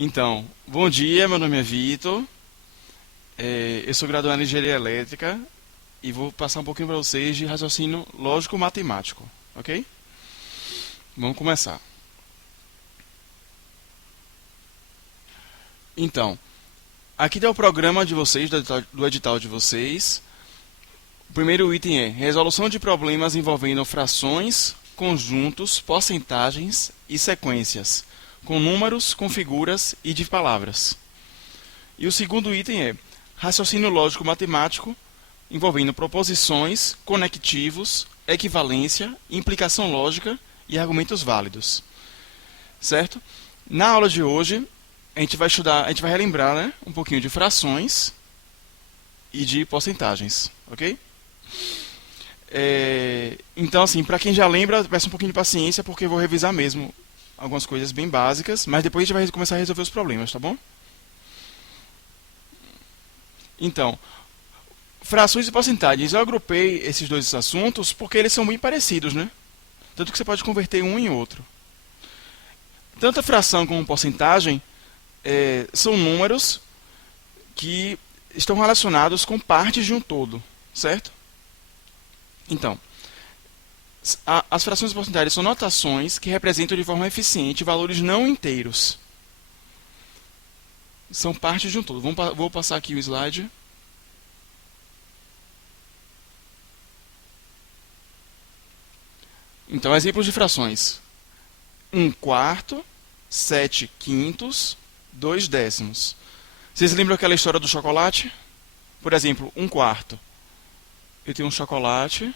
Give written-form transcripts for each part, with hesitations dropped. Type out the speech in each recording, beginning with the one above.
Então, bom dia, meu nome é Vitor, eu sou graduado em Engenharia Elétrica e vou passar um pouquinho para vocês de raciocínio lógico-matemático, ok? Vamos começar. Então, aqui está o programa de vocês, do edital de vocês. O primeiro item é resolução de problemas envolvendo frações, conjuntos, porcentagens e sequências, com números, com figuras e de palavras. E o segundo item é raciocínio lógico-matemático, envolvendo proposições, conectivos, equivalência, implicação lógica e argumentos válidos. Certo? Na aula de hoje, a gente vai relembrar, né, um pouquinho de frações e de porcentagens, ok? Então, assim, para quem já lembra, peço um pouquinho de paciência, porque eu vou revisar mesmo algumas coisas bem básicas, mas depois a gente vai começar a resolver os problemas, tá bom? Então, frações e porcentagens. Eu agrupei esses dois assuntos porque eles são bem parecidos, né? Tanto que você pode converter um em outro. Tanto a fração como a porcentagem são números que estão relacionados com partes de um todo, certo? Então, as frações e porcentagens são notações que representam de forma eficiente valores não inteiros. São partes de um todo. Vou passar aqui o slide. Então, exemplos de frações. 1/4, 7/5, 2/10. Vocês lembram aquela história do chocolate? Por exemplo, 1/4. Eu tenho um chocolate.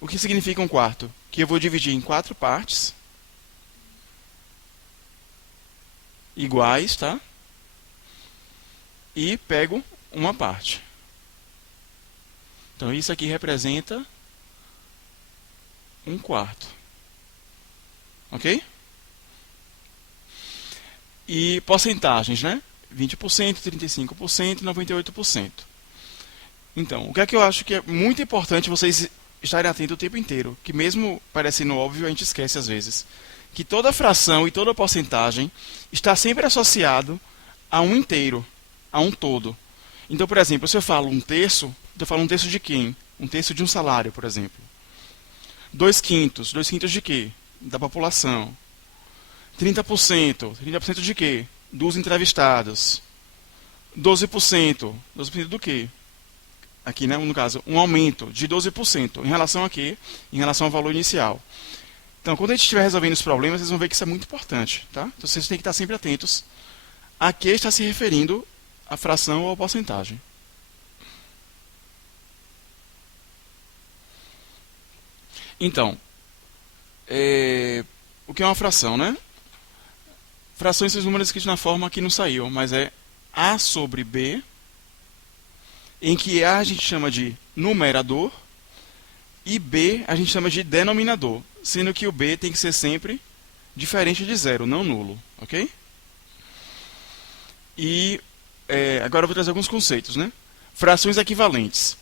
O que significa 1/4? Que eu vou dividir em 4 partes iguais, tá? E pego uma parte. Então, isso aqui representa 1/4. Ok? E porcentagens, né? 20%, 35%, 98%. Então, o que é que eu acho que é muito importante vocês estarem atentos o tempo inteiro, que mesmo parecendo óbvio, a gente esquece às vezes, que toda fração e toda porcentagem está sempre associado a um inteiro, a um todo. Então, por exemplo, se eu falo 1/3, eu falo 1/3 de quem? 1/3 de um salário, por exemplo. 2/5, 2/5 de quê? Da população. 30%, 30% de quê? Dos entrevistados. 12%, 12% do quê? Aqui, né, no caso, um aumento de 12%. Em relação a quê? Em relação ao valor inicial. Então, quando a gente estiver resolvendo os problemas, vocês vão ver que isso é muito importante, tá? Então, vocês têm que estar sempre atentos a que está se referindo a fração ou a porcentagem. Então, o que é uma fração, né? Frações são os números escritos na forma que não saiu, mas é A sobre B, em que A a gente chama de numerador e B a gente chama de denominador, sendo que o B tem que ser sempre diferente de zero, não nulo, ok? E agora eu vou trazer alguns conceitos, né? Frações equivalentes.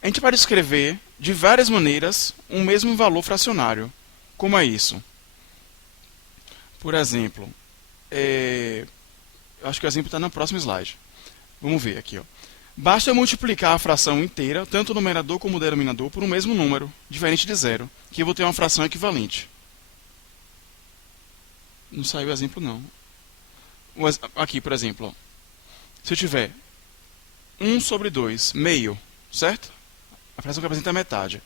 A gente pode escrever de várias maneiras um mesmo valor fracionário. Como é isso? Por exemplo, eu acho que o exemplo está no próximo slide. Vamos ver aqui, ó. Basta eu multiplicar a fração inteira, tanto o numerador como o denominador, por um mesmo número, diferente de zero, que eu vou ter uma fração equivalente. Não saiu o exemplo, não. Aqui, por exemplo, ó. Se eu tiver 1 sobre 2, meio, certo? A fração que representa a metade.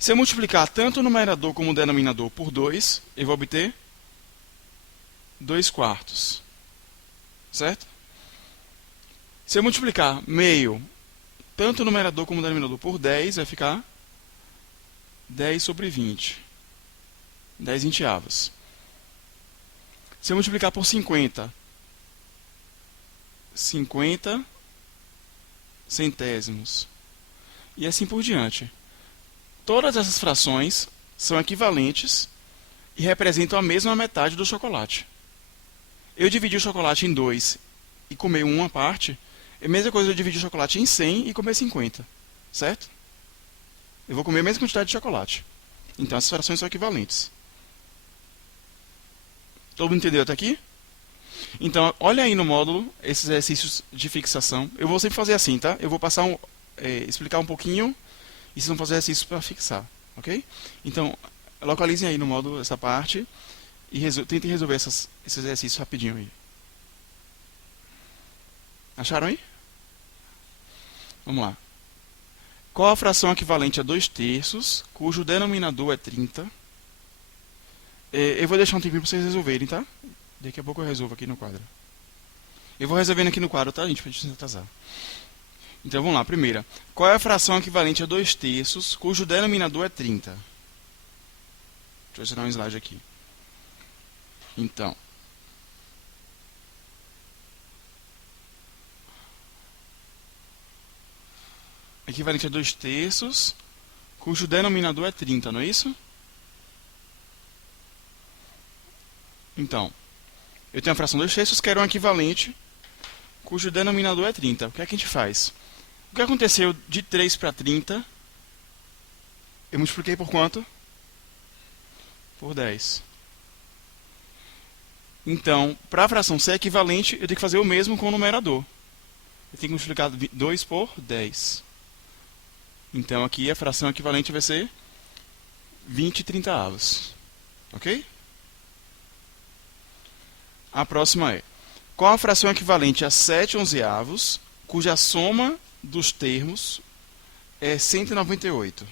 Se eu multiplicar tanto o numerador como o denominador por 2, eu vou obter 2/4. Certo? Se eu multiplicar meio, tanto o numerador como o denominador por 10, vai ficar 10 sobre 20. 10 vinteavos. Se eu multiplicar por 50, 50 centésimos. E assim por diante. Todas essas frações são equivalentes e representam a mesma metade do chocolate. Eu dividi o chocolate em 2 e comer uma parte, é a mesma coisa eu dividir o chocolate em 100 e comer 50, certo? Eu vou comer a mesma quantidade de chocolate. Então, essas frações são equivalentes. Todo mundo entendeu até aqui? Então, olha aí no módulo esses exercícios de fixação. Eu vou sempre fazer assim, tá? Eu vou passar explicar um pouquinho e vocês vão fazer exercícios para fixar, ok? Então, localizem aí no módulo essa parte e tentem resolver esses exercícios rapidinho aí. Acharam aí? Vamos lá. Qual a fração equivalente a 2/3, cujo denominador é 30? Eu vou deixar um tempinho para vocês resolverem, tá? Daqui a pouco eu resolvo aqui no quadro. Eu vou resolvendo aqui no quadro, tá, gente? Pra gente não atrasar. Então, vamos lá. Primeira. Qual é a fração equivalente a 2/3, cujo denominador é 30? Deixa eu adicionar um slide aqui. Então. Equivalente a 2/3, cujo denominador é 30, não é isso? Então, eu tenho a fração 2/3, quero um equivalente, cujo denominador é 30. O que é que a gente faz? O que aconteceu de 3 para 30? Eu multipliquei por quanto? Por 10. Então, para a fração ser equivalente, eu tenho que fazer o mesmo com o numerador. Eu tenho que multiplicar 2 por 10. Então, aqui a fração equivalente vai ser 20/30. Ok? A próxima é: qual a fração equivalente a 7/11, cuja soma dos termos é 198?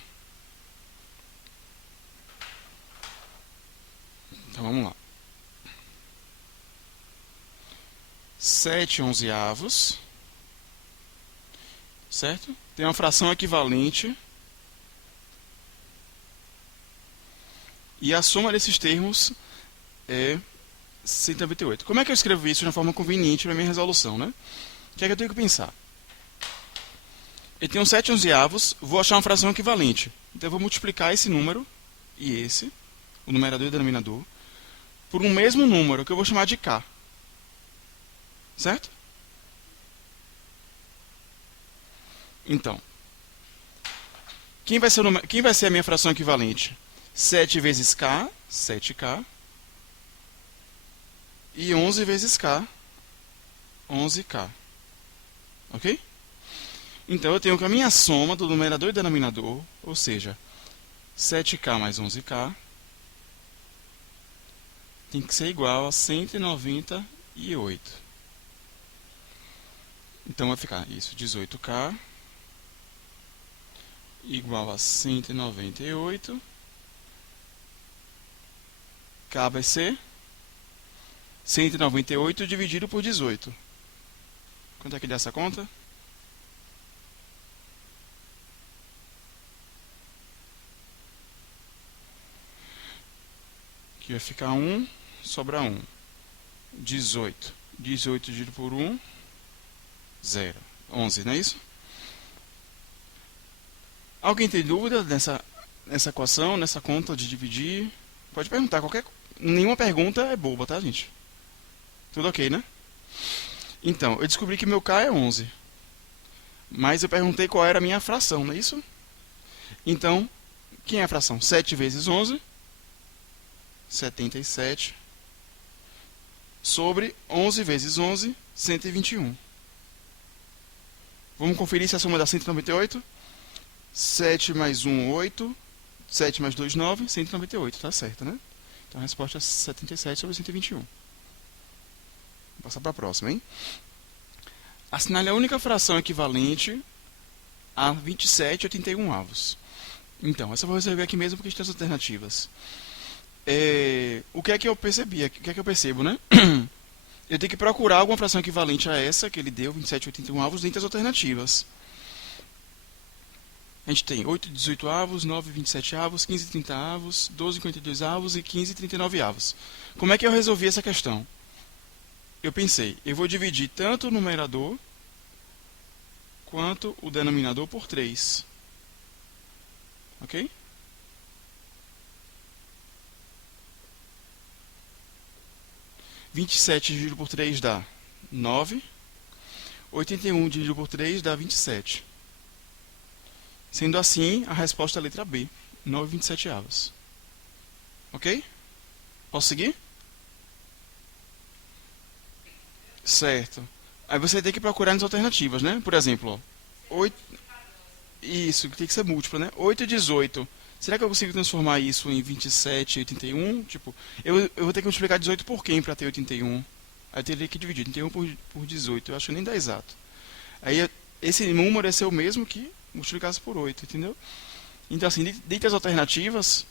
Então, vamos lá. 7/11, certo? Tem uma fração equivalente e a soma desses termos é 198. Como é que eu escrevo isso de uma forma conveniente para a minha resolução, né? O que é que eu tenho que pensar? Eu tenho 7/11, vou achar uma fração equivalente. Então, eu vou multiplicar esse número e esse, o numerador e o denominador, por um mesmo número que eu vou chamar de k. Certo? Então, quem vai ser a minha fração equivalente? 7 vezes k, 7k. E 11 vezes k, 11k. Ok? Então, eu tenho que a minha soma do numerador e denominador, ou seja, 7k mais 11k, tem que ser igual a 198. Então, vai ficar isso, 18k igual a 198. K vai ser 198 dividido por 18. Quanto é que dá essa conta? Aqui vai ficar 1, sobra 1. 18. 18 dividido por 1, 0. 11, não é isso? Alguém tem dúvida nessa equação, nessa conta de dividir? Pode perguntar. Nenhuma pergunta é boba, tá, gente? Tudo ok, né? Então, eu descobri que meu k é 11. Mas eu perguntei qual era a minha fração, não é isso? Então, quem é a fração? 7 vezes 11, 77, sobre 11 vezes 11, 121. Vamos conferir se a soma dá 198? 7 mais 1, 8. 7 mais 2, 9. 198, tá certo, né? Então a resposta é 77 sobre 121. Vou passar para a próxima, hein? Assinale a única fração equivalente a 27/81. Então, essa eu vou resolver aqui mesmo porque a gente tem as alternativas. O que é que eu percebi? O que é que eu percebo, né? Eu tenho que procurar alguma fração equivalente a essa que ele deu, 27/81, dentre as alternativas. A gente tem 8/18, 9/27, 15/30, 12/52 e 15/39. Como é que eu resolvi essa questão? Eu pensei, eu vou dividir tanto o numerador quanto o denominador por 3. Ok? Vinte e sete dividido por 3 dá 9. 81 dividido por 3 dá 27. Sendo assim, a resposta é a letra B, 9/27. Ok? Posso seguir? Certo. Aí você tem que procurar nas alternativas, né? Por exemplo, ó, 8, isso, tem que ser múltiplo, né? 8 e 18. Será que eu consigo transformar isso em 27 e 81? Tipo, eu vou ter que multiplicar 18 por quem para ter 81? Aí eu teria que dividir 81 por 18. Eu acho que nem dá exato. Aí esse número ia ser o mesmo que multiplicasse por 8, entendeu? Então, assim, dentre as alternativas,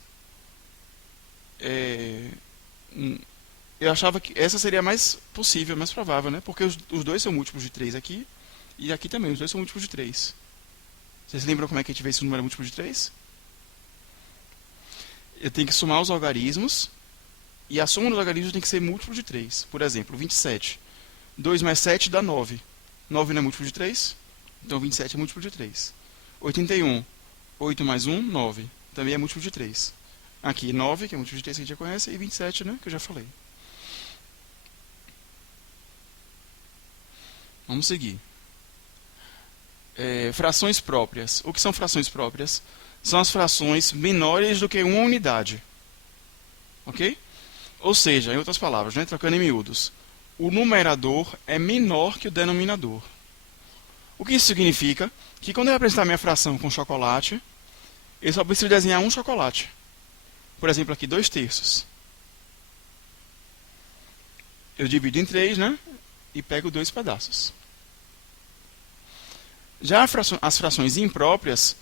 é, hum, eu achava que essa seria a mais possível, mais provável, né? Porque os dois são múltiplos de 3 aqui, e aqui também, os dois são múltiplos de 3. Vocês lembram como é que a gente vê esse número múltiplo de 3? Eu tenho que somar os algarismos, e a soma dos algarismos tem que ser múltiplo de 3. Por exemplo, 27. 2 mais 7 dá 9. 9 não é múltiplo de 3? Então 27 é múltiplo de 3. 81. 8 mais 1, 9. Também é múltiplo de 3. Aqui 9, que é múltiplo de 3 que a gente já conhece, e 27, né, que eu já falei. Vamos seguir. Frações próprias. O que são frações próprias? São as frações menores do que uma unidade. Ok? Ou seja, em outras palavras, né, trocando em miúdos, o numerador é menor que o denominador. O que isso significa? Que quando eu apresentar minha fração com chocolate, eu só preciso desenhar um chocolate. Por exemplo, aqui 2 terços. Eu divido em 3, né? E pego 2 pedaços. Já as frações impróprias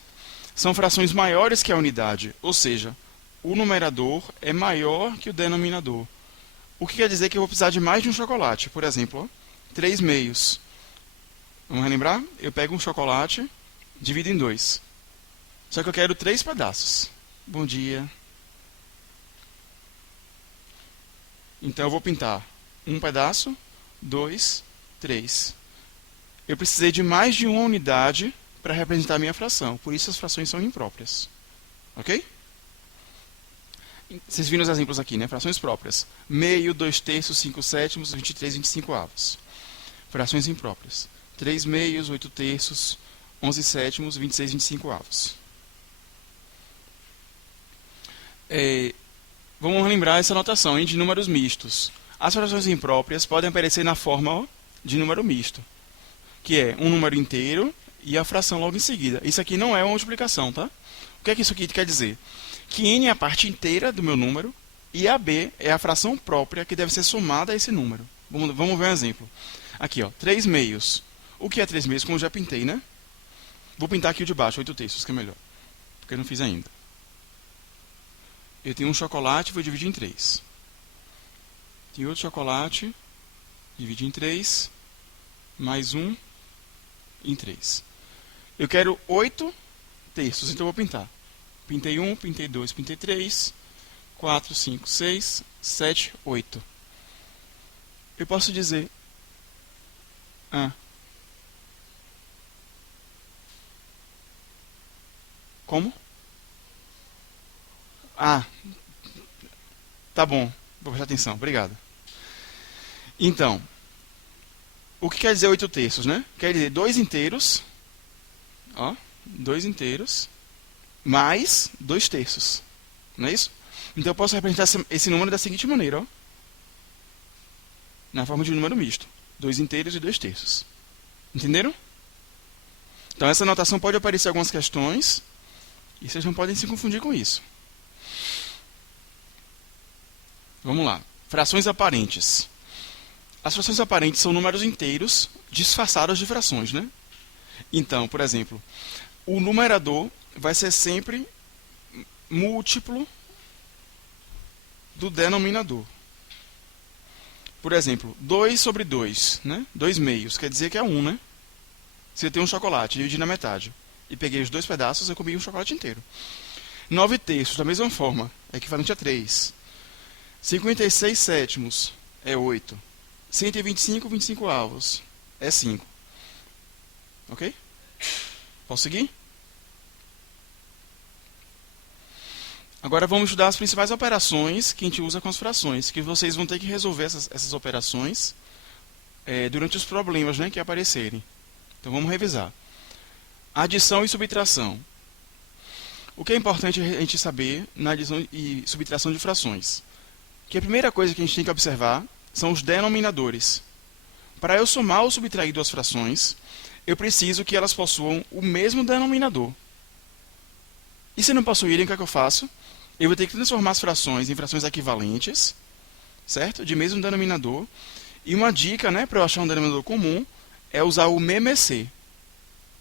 são frações maiores que a unidade, ou seja, o numerador é maior que o denominador. O que quer dizer que eu vou precisar de mais de um chocolate. Por exemplo, ó, 3 meios. Vamos relembrar? Eu pego um chocolate, divido em 2. Só que eu quero 3 pedaços. Bom dia. Então eu vou pintar um pedaço, 2, 3. Eu precisei de mais de uma unidade para representar a minha fração. Por isso as frações são impróprias. Ok? Vocês viram os exemplos aqui, né? Frações próprias. Meio, 2 terços, 5 sétimos, 23, 25 avos. Frações impróprias. 3 meios, 8 terços, 11 sétimos, 26, 25 avos. Vamos lembrar essa notação, hein, de números mistos. As frações impróprias podem aparecer na forma, ó, de número misto, que é um número inteiro e a fração logo em seguida. Isso aqui não é uma multiplicação, tá? O que é que isso aqui quer dizer? Que n é a parte inteira do meu número e AB é a fração própria que deve ser somada a esse número. Vamos ver um exemplo. Aqui, ó, 3 meios. O que é 3 meios? Como eu já pintei, né? Vou pintar aqui o de baixo, 8 terços, que é melhor. Porque eu não fiz ainda. Eu tenho um chocolate, vou dividir em 3. Tenho outro chocolate, dividir em 3, mais um em 3. Eu quero 8 terços, então eu vou pintar. Pintei 1, pintei 2, pintei 3, 4, 5, 6, 7, 8. Eu posso dizer... Como? Tá bom. Vou prestar atenção. Obrigado. Então, o que quer dizer 8 terços, né? Quer dizer 2 inteiros, ó, 2 inteiros, mais 2 terços. Não é isso? Então eu posso representar esse número da seguinte maneira, ó. Na forma de um número misto. 2 inteiros e 2 terços. Entenderam? Então essa notação pode aparecer em algumas questões, e vocês não podem se confundir com isso. Vamos lá. Frações aparentes. As frações aparentes são números inteiros disfarçados de frações, né? Então, por exemplo, o numerador vai ser sempre múltiplo do denominador. Por exemplo, 2 sobre 2, né? 2 meios, quer dizer que é 1, né? Se eu tenho um chocolate, dividi na metade, e peguei os 2 pedaços, eu comi um chocolate inteiro. 9 terços, da mesma forma, é equivalente a 3. 56 sétimos é 8. 125, 25 avos é 5. Ok? Posso seguir? Agora vamos estudar as principais operações que a gente usa com as frações, que vocês vão ter que resolver essas operações durante os problemas, né, que aparecerem. Então vamos revisar. Adição e subtração. O que é importante a gente saber na adição e subtração de frações? Que a primeira coisa que a gente tem que observar são os denominadores. Para eu somar ou subtrair duas frações, eu preciso que elas possuam o mesmo denominador. E se não possuírem, o que é que eu faço? Eu vou ter que transformar as frações em frações equivalentes, certo? De mesmo denominador. E uma dica, né, para eu achar um denominador comum é usar o MMC,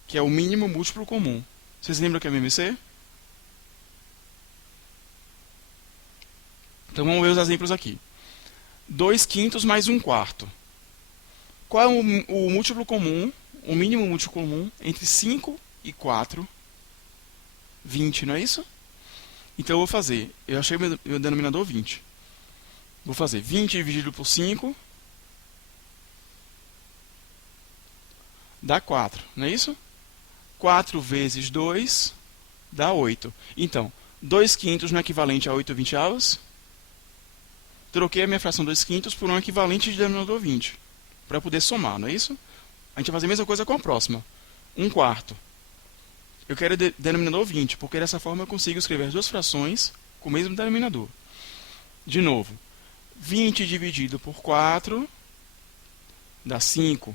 que é o mínimo múltiplo comum. Vocês lembram o que é MMC? Então vamos ver os exemplos aqui. 2 quintos mais 1 quarto. Qual é o múltiplo comum, o mínimo múltiplo comum entre 5 e 4? 20, não é isso? Então eu vou fazer, eu achei o meu denominador 20. Vou fazer 20 dividido por 5 dá 4, não é isso? 4 vezes 2 dá 8. Então, 2 quintos não é equivalente a 8 vinteavos? Troquei a minha fração 2 quintos por um equivalente de denominador 20, para poder somar, não é isso? A gente vai fazer a mesma coisa com a próxima. 1 quarto. Eu quero denominador 20, porque dessa forma eu consigo escrever as duas frações com o mesmo denominador. De novo, 20 dividido por 4 dá 5.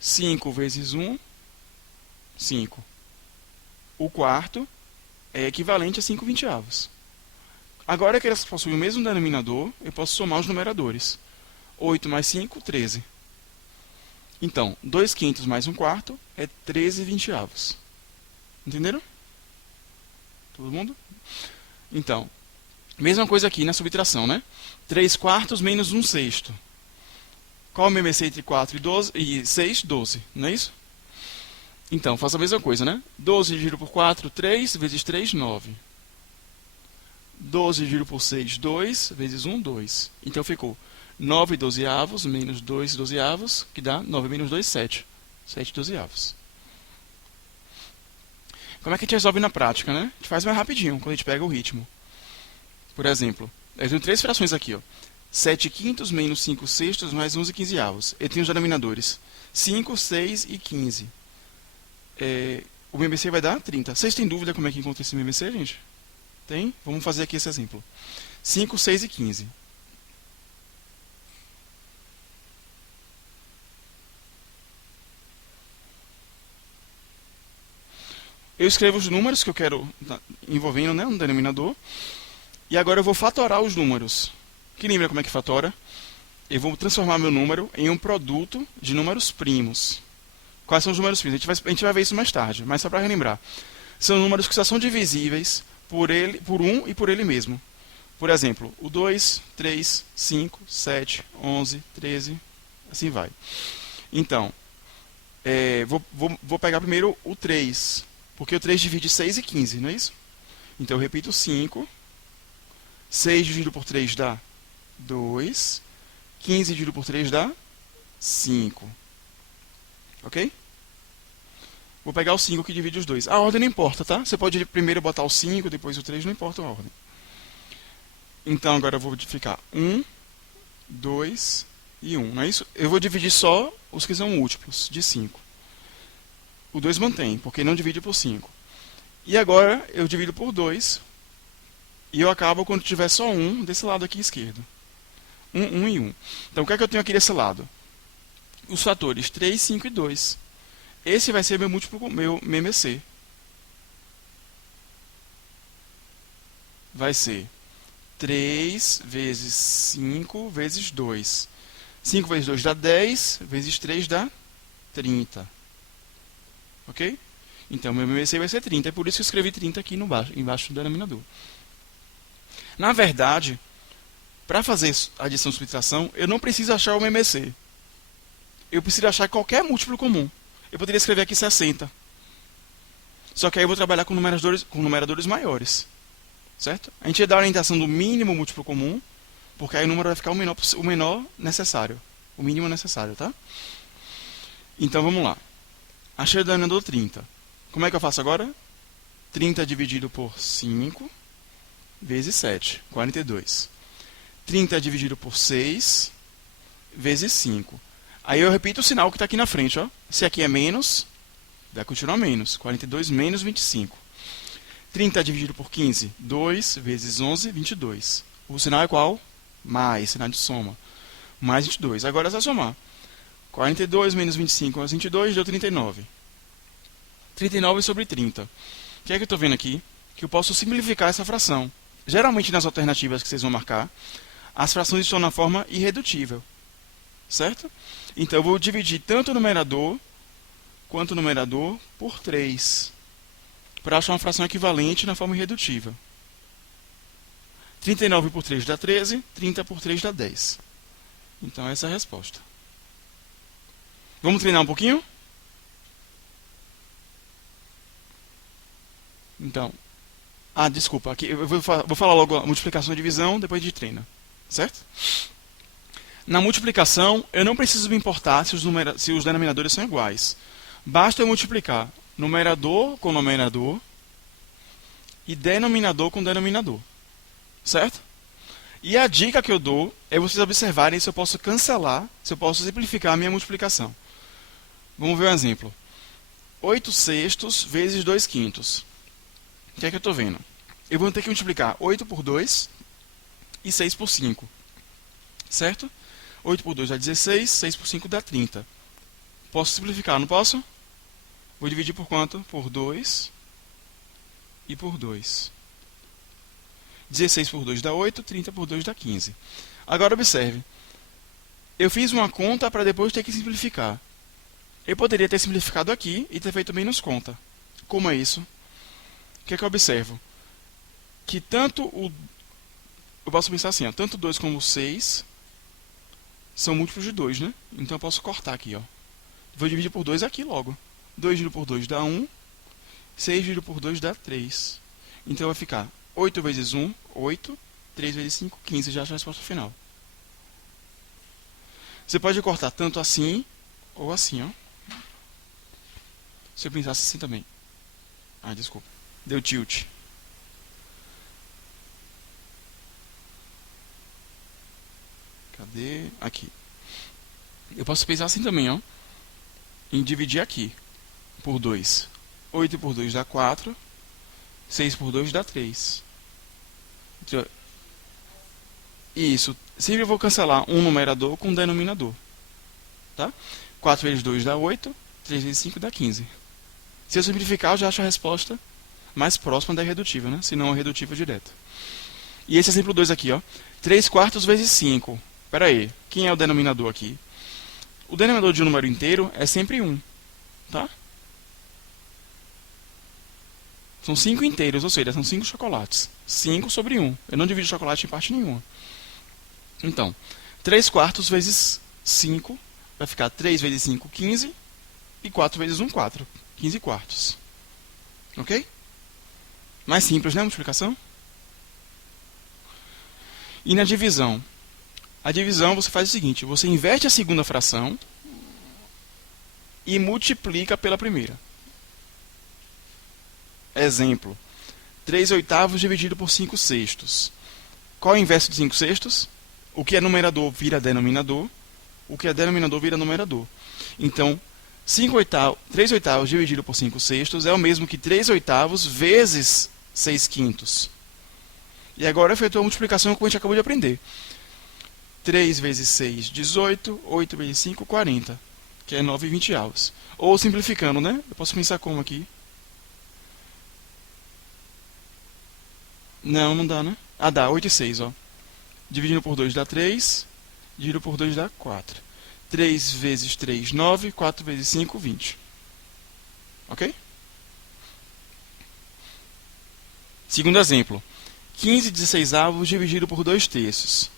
5 vezes 1, 5. O quarto é equivalente a 5 vinteavos. Agora que elas possuem o mesmo denominador, eu posso somar os numeradores. 8 mais 5, 13. Então, 2 quintos mais 1 quarto é 13 vinteavos. Entenderam? Todo mundo? Então, mesma coisa aqui na subtração, né? 3 quartos menos 1 sexto. Qual é o MMC entre 4 e 6? 12, não é isso? Então, faço a mesma coisa, né? 12 dividido por 4, 3, vezes 3, 9. 12 dividido por 6, 2, vezes 1, 2. Então ficou 9 dozeavos menos 2 dozeavos, que dá 9 menos 2, 7. 7 dozeavos. Como é que a gente resolve na prática, né? A gente faz mais rapidinho, quando a gente pega o ritmo. Por exemplo, eu tenho três frações aqui, ó. 7 quintos menos 5 sextos mais 11 quinzeavos. Eu tenho os denominadores 5, 6 e 15. O MMC vai dar 30. Vocês têm dúvida como é que encontra esse MMC, gente? Tem? Vamos fazer aqui esse exemplo. 5, 6 e 15. Eu escrevo os números que eu quero envolvendo, né, um denominador. E agora eu vou fatorar os números. Quem lembra como é que fatora? Eu vou transformar meu número em um produto de números primos. Quais são os números primos? A gente vai ver isso mais tarde, mas só para relembrar. São números que só são divisíveis por 1 e por ele mesmo. Por exemplo, o 2, 3, 5, 7, 11, 13, assim vai. Então, vou pegar primeiro o 3, porque o 3 divide 6 e 15, não é isso? Então eu repito 5. 6 dividido por 3 dá 2. 15 dividido por 3 dá 5. Ok? Vou pegar o 5 que divide os dois. A ordem não importa, tá? Você pode primeiro botar o 5, depois o 3, não importa a ordem. Então agora eu vou ficar 1, 2 e 1, não é isso? Eu vou dividir só os que são múltiplos de 5. O 2 mantém, porque não divide por 5. E agora eu divido por 2. E eu acabo quando tiver só 1 desse lado aqui esquerdo. 1 e 1. Então o que é que eu tenho aqui desse lado? Os fatores 3, 5 e 2. Esse vai ser meu múltiplo, meu MMC. Vai ser 3 vezes 5 vezes 2. 5 vezes 2 dá 10, vezes 3 dá 30. Ok? Então, meu MMC vai ser 30. É por isso que eu escrevi 30 aqui embaixo do denominador. Na verdade, para fazer adição e subtração, eu não preciso achar o MMC. Eu preciso achar qualquer múltiplo comum. Eu poderia escrever aqui 60. Só que aí eu vou trabalhar com numeradores maiores. Certo? A gente dá a orientação do mínimo múltiplo comum, porque aí o número vai ficar o menor necessário. O mínimo necessário, tá? Então, vamos lá. Achei o denominador 30. Como é que eu faço agora? 30 dividido por 5 vezes 7, 42. 30 dividido por 6 vezes 5. Aí eu repito o sinal que está aqui na frente. Ó. Se aqui é menos, vai continuar menos. 42 menos 25. 30 dividido por 15, 2 vezes 11, 22. O sinal é qual? Mais, sinal de soma. Mais 22. Agora é só somar. 42 menos 25 mais 22 deu 39. 39 sobre 30. O que é que eu estou vendo aqui? Que eu posso simplificar essa fração. Geralmente nas alternativas que vocês vão marcar, as frações estão na forma irredutível. Certo? Então eu vou dividir tanto o numerador quanto o numerador por 3. Para achar uma fração equivalente na forma irredutível. 39 por 3 dá 13, 30 por 3 dá 10. Então essa é a resposta. Vamos treinar um pouquinho? Então, desculpa, aqui eu vou falar logo a multiplicação e divisão, depois de treina, certo? Na multiplicação, eu não preciso me importar se os denominadores são iguais. Basta eu multiplicar numerador com numerador e denominador com denominador, certo? E a dica que eu dou é vocês observarem se eu posso cancelar, se eu posso simplificar a minha multiplicação. Vamos ver um exemplo. 8 sextos vezes 2 quintos. O que é que eu estou vendo? Eu vou ter que multiplicar 8 por 2 e 6 por 5. Certo? 8 por 2 dá 16, 6 por 5 dá 30. Posso simplificar, não posso? Vou dividir por quanto? Por 2 e por 2. 16 por 2 dá 8, 30 por 2 dá 15. Agora observe. Eu fiz uma conta para depois ter que simplificar. Eu poderia ter simplificado aqui e ter feito menos conta. Como é isso? O que é que eu observo? Que eu posso pensar assim, ó, tanto 2 como 6 são múltiplos de 2, né? Então eu posso cortar aqui, ó. Vou dividir por 2 aqui logo. 2 dividido por 2 dá 1. 6 dividido por 2 dá 3. Então vai ficar 8 vezes 1, 8. 3 vezes 5, 15. Já acha a resposta final. Você pode cortar tanto assim ou assim, ó. Se eu pensasse assim também. Desculpa. Deu tilt. Cadê? Aqui. Eu posso pensar assim também, ó. Em dividir aqui. Por 2. 8 por 2 dá 4. 6 por 2 dá 3. Então, isso. Sempre eu vou cancelar um numerador com um denominador. Tá? 4 vezes 2 dá 8. 3 vezes 5 dá 15. Se eu simplificar, eu já acho a resposta mais próxima da irredutível, né? Se não a irredutível direto. E esse exemplo 2 aqui, ó. 3 quartos vezes 5. Espera aí. Quem é o denominador aqui? O denominador de um número inteiro é sempre 1. Tá? São 5 inteiros, ou seja, são 5 chocolates. 5 sobre 1. Eu não divido chocolate em parte nenhuma. Então, 3 quartos vezes 5 vai ficar 3 vezes 5, 15. E 4 vezes 1, 4. 15 quartos. Ok? Mais simples, né? A multiplicação. E na divisão? A divisão você faz o seguinte. Você inverte a segunda fração e multiplica pela primeira. Exemplo. 3 oitavos dividido por 5 sextos. Qual é o inverso de 5 sextos? O que é numerador vira denominador. O que é denominador vira numerador. Então, 3 oitavos dividido por 5 sextos é o mesmo que 3 oitavos vezes 6 quintos. E agora efetua a multiplicação como a gente acabou de aprender. 3 vezes 6, 18. 8 vezes 5, 40. Que é 9 e 20 avos. Ou simplificando, né? Eu posso pensar como aqui? Não dá, né? Dá. 8 e 6, ó. Dividindo por 2 dá 3. Dividido por 2 dá 4. 3 vezes 3, 9. 4 vezes 5, 20. Ok? Segundo exemplo. 15 16avos dividido por 2 terços.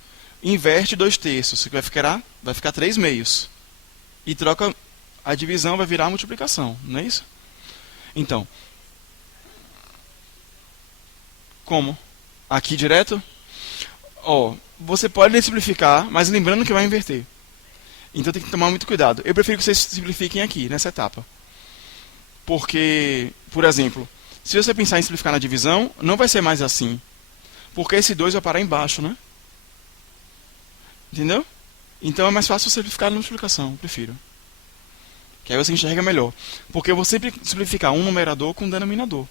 Inverte 2 terços. O que vai ficar 3 meios. E troca a divisão, vai virar a multiplicação. Não é isso? Então. Como? Aqui direto? Você pode simplificar, mas lembrando que vai inverter. Então tem que tomar muito cuidado. Eu prefiro que vocês simplifiquem aqui, nessa etapa. Porque, por exemplo, se você pensar em simplificar na divisão, não vai ser mais assim. Porque esse 2 vai parar embaixo, né? Entendeu? Então é mais fácil simplificar na multiplicação, eu prefiro. Que aí você enxerga melhor. Porque eu vou sempre simplificar um numerador com um denominador.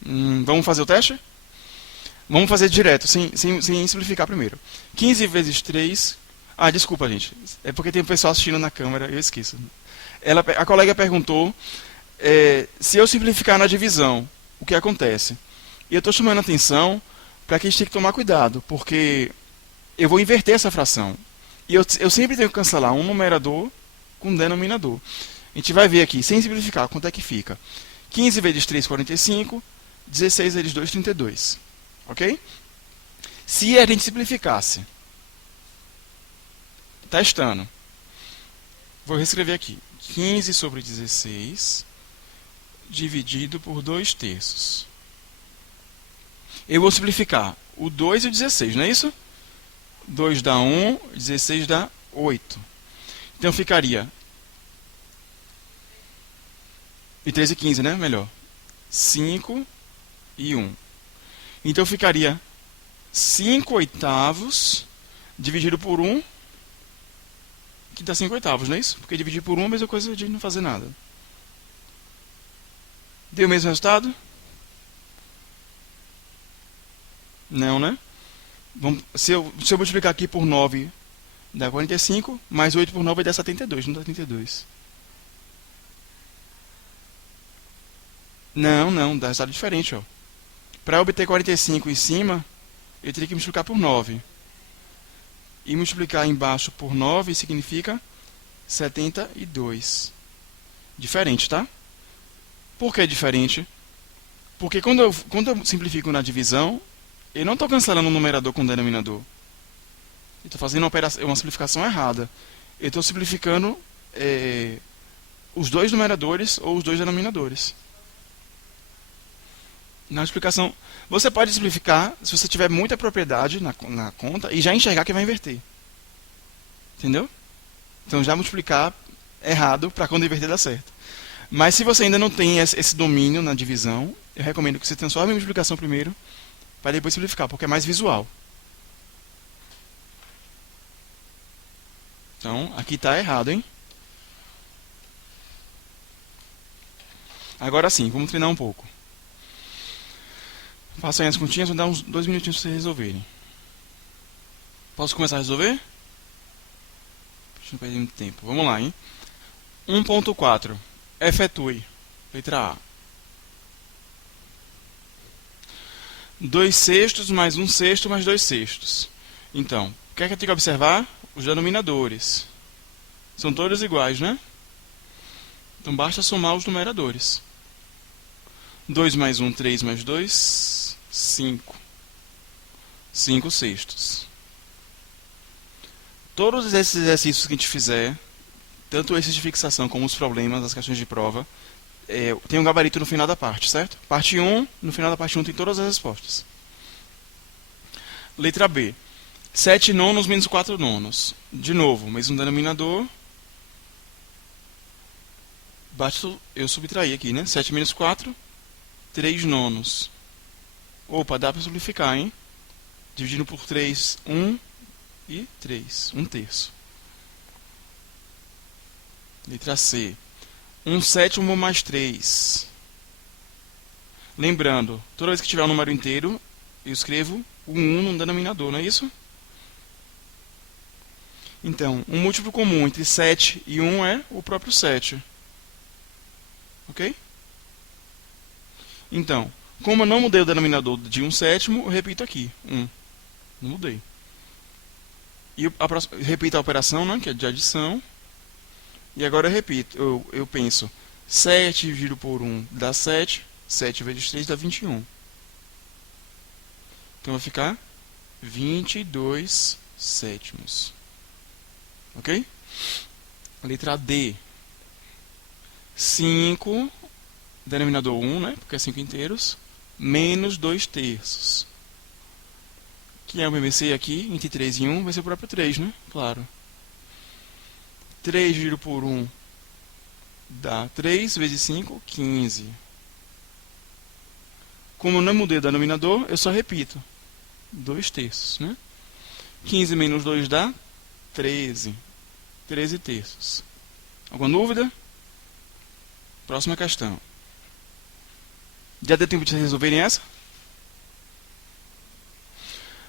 Vamos fazer o teste? Vamos fazer direto, sem simplificar primeiro. 15 vezes 3. Ah, desculpa, gente. É porque tem um pessoal assistindo na câmera, eu esqueço. A colega perguntou se eu simplificar na divisão, o que acontece? E eu estou chamando a atenção para que a gente tem que tomar cuidado, porque eu vou inverter essa fração. E eu sempre tenho que cancelar um numerador com um denominador. A gente vai ver aqui, sem simplificar, quanto é que fica. 15 vezes 3, 45. 16 vezes 2, 32. Ok? Se a gente simplificasse, testando, vou reescrever aqui. 15 sobre 16 dividido por 2 terços. Eu vou simplificar o 2 e o 16, não é isso? 2 dá 1, 16 dá 8. Então ficaria... E 3 e 15, né? Melhor. 5 e 1. Então ficaria 5 oitavos dividido por 1, que dá 5 oitavos, não é isso? Porque dividir por 1 é a mesma coisa de não fazer nada. Deu o mesmo resultado? Não, né? Se eu multiplicar aqui por 9, dá 45, mais 8 por 9 vai dar 72, não dá 32. Não, dá resultado diferente, ó. Para obter 45 em cima, eu teria que multiplicar por 9. E multiplicar embaixo por 9 significa 72. Diferente, tá? Por que diferente? Porque quando eu simplifico na divisão, eu não estou cancelando o numerador com o denominador. Eu estou fazendo uma simplificação errada. Eu estou simplificando os dois numeradores ou os dois denominadores. Na explicação, você pode simplificar se você tiver muita propriedade na conta e já enxergar que vai inverter. Entendeu? Então já multiplicar errado para quando inverter dar certo. Mas se você ainda não tem esse domínio na divisão, eu recomendo que você transforme a multiplicação primeiro para depois simplificar, porque é mais visual. Então, aqui está errado, hein? Agora sim, vamos treinar um pouco. Façam aí as continhas, vou dar uns 2 minutinhos para vocês resolverem. Posso começar a resolver? Deixa eu não perder muito tempo. Vamos lá, hein? 1.4. Efetue. Letra A. 2 sextos mais 1 sexto mais 2 sextos. Então, o que é que eu tenho que observar? Os denominadores. São todos iguais, né? Então, basta somar os numeradores. 2 mais 1, 3 mais 2, 5. 5 sextos. Todos esses exercícios que a gente fizer, tanto esses de fixação como os problemas, as questões de prova, tem um gabarito no final da parte, certo? Parte 1, no final da parte 1 tem todas as respostas. Letra B. 7 nonos menos 4 nonos. De novo, mesmo denominador. Basta eu subtrair aqui, né? 7 menos 4, 3 nonos. Opa, dá para simplificar, hein? Dividindo por 3, 1 e 3. 1 terço. Letra C. 1 sétimo mais 3. Lembrando, toda vez que tiver um número inteiro, eu escrevo o 1 no denominador, não é isso? Então, um múltiplo comum entre 7 e 1 é o próprio 7. Ok? Então, como eu não mudei o denominador de 1 sétimo, eu repito aqui, 1. Não mudei. E repito a operação, né, que é de adição. E agora eu repito, eu penso, 7 dividido por 1 dá 7, 7 vezes 3 dá 21. Então vai ficar 22 sétimos. Ok? Letra D. 5, denominador 1, né, porque é 5 inteiros, menos 2 terços. Que é o MMC aqui, entre 3 e 1, vai ser o próprio 3, né? Claro. 3 dividido por 1 dá 3 vezes 5, 15. Como eu não mudei o denominador, eu só repito. 2 terços, né? 15 menos 2 dá 13. 13 terços. Alguma dúvida? Próxima questão. Já deu tempo de vocês resolverem essa?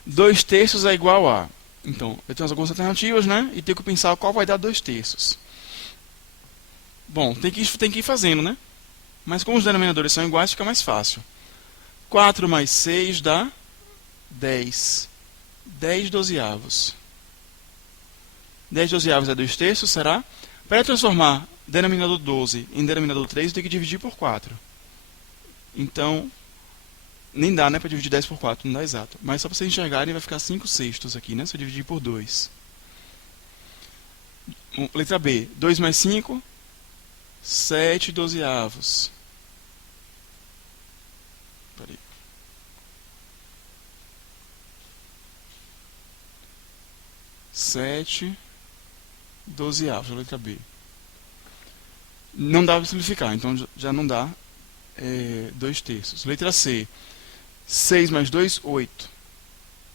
2 terços é igual a... Então, eu tenho algumas alternativas, né? E tenho que pensar qual vai dar 2/3. Bom, tem que ir fazendo, né? Mas como os denominadores são iguais, fica mais fácil. 4 mais 6 dá 10. 10 dozeavos. 10 dozeavos é 2/3, será? Para transformar denominador 12 em denominador 3, eu tenho que dividir por 4. Então, nem dá, né, para dividir 10 por 4, não dá exato. Mas só para vocês enxergarem, vai ficar 5/6 aqui, né, se eu dividir por 2. Letra B, 2 mais 5, 7 dozeavos. Peraí. 7 dozeavos, a letra B. Não dá para simplificar, então já não dá 2/3. Letra C, 6 mais 2, 8.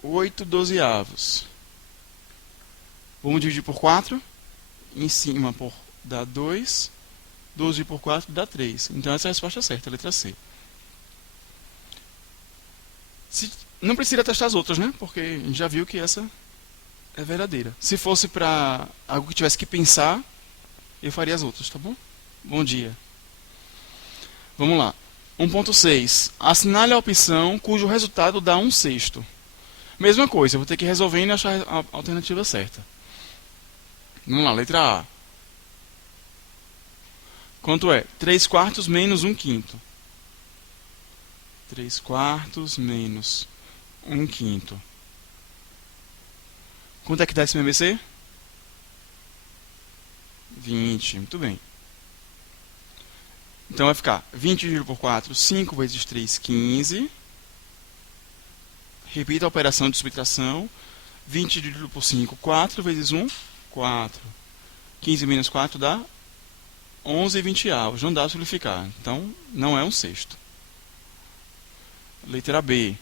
8 dozeavos. Vamos dividir por 4. Em cima dá 2. 12 por 4 dá 3. Então essa é a resposta certa, a letra C. Não precisa testar as outras, né? Porque a gente já viu que essa é verdadeira. Se fosse para algo que tivesse que pensar, eu faria as outras, tá bom? Bom dia. Vamos lá. 1.6. Assinale a opção cujo resultado dá 1/6. Mesma coisa, eu vou ter que ir resolvendo e achar a alternativa certa. Vamos lá, letra A. Quanto é? 3/4 menos 1/5. 3/4 menos 1/5. Quanto é que dá esse MBC? 20. Muito bem. Então vai ficar 20 dividido por 4, 5 vezes 3, 15. Repita a operação de subtração. 20 dividido por 5, 4 vezes 1, 4. 15 menos 4 dá 11 20avos. Não dá para simplificar. Então, não é 1/6. Letra B.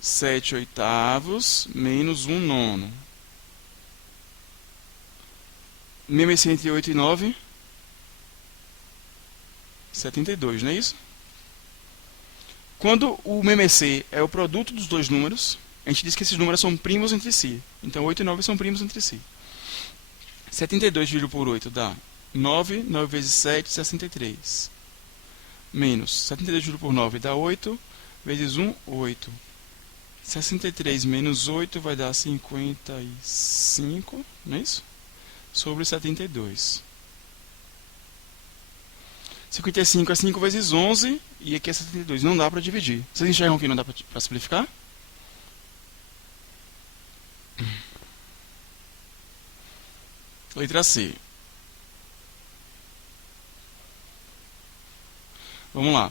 7 oitavos menos 1 nono. MMC entre 8 e 9. 72, não é isso? Quando o MMC é o produto dos dois números, a gente diz que esses números são primos entre si. Então 8 e 9 são primos entre si. 72 dividido por 8 dá 9. 9 vezes 7, 63. Menos 72 dividido por 9 dá 8. Vezes 1, 8. 63 menos 8 vai dar 55, não é isso? Sobre 72. 55 é 5 vezes 11 e aqui é 72. Não dá para dividir. Vocês enxergam que não dá para simplificar? Letra C. Vamos lá.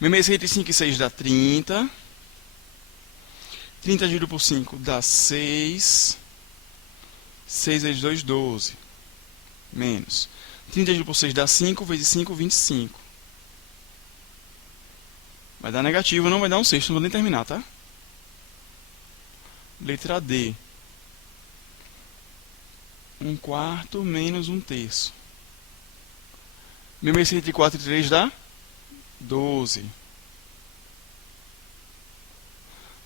MMC entre 5 e 6 dá 30. 30 dividido por 5 dá 6. 6 vezes 2, 12. Menos. 30 dividido por 6 dá 5, vezes 5, 25. Vai dar negativo, não vai dar 1/6. Não vou nem terminar, tá? Letra D. 1/4 menos 1/3. MMC entre 4 e 3 dá 12.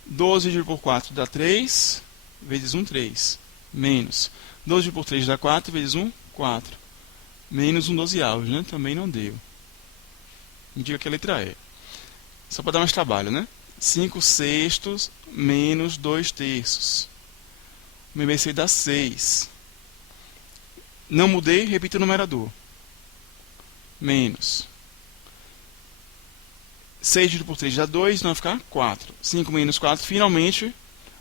12 dividido por 4 dá 3, vezes 1, 3. Menos 12 por 3 dá 4, vezes 1, 4. Menos 1 dozeavos, né? Também não deu. Indica que a letra E. Só para dar mais trabalho, né? 5/6 menos 2/3. O MMC dá 6. Não mudei, repita o numerador. Menos 6 dividido por 3 dá 2, então vai ficar 4. 5 menos 4, finalmente,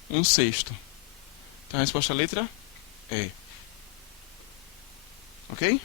1/6. Então a resposta é a letra E. Ok?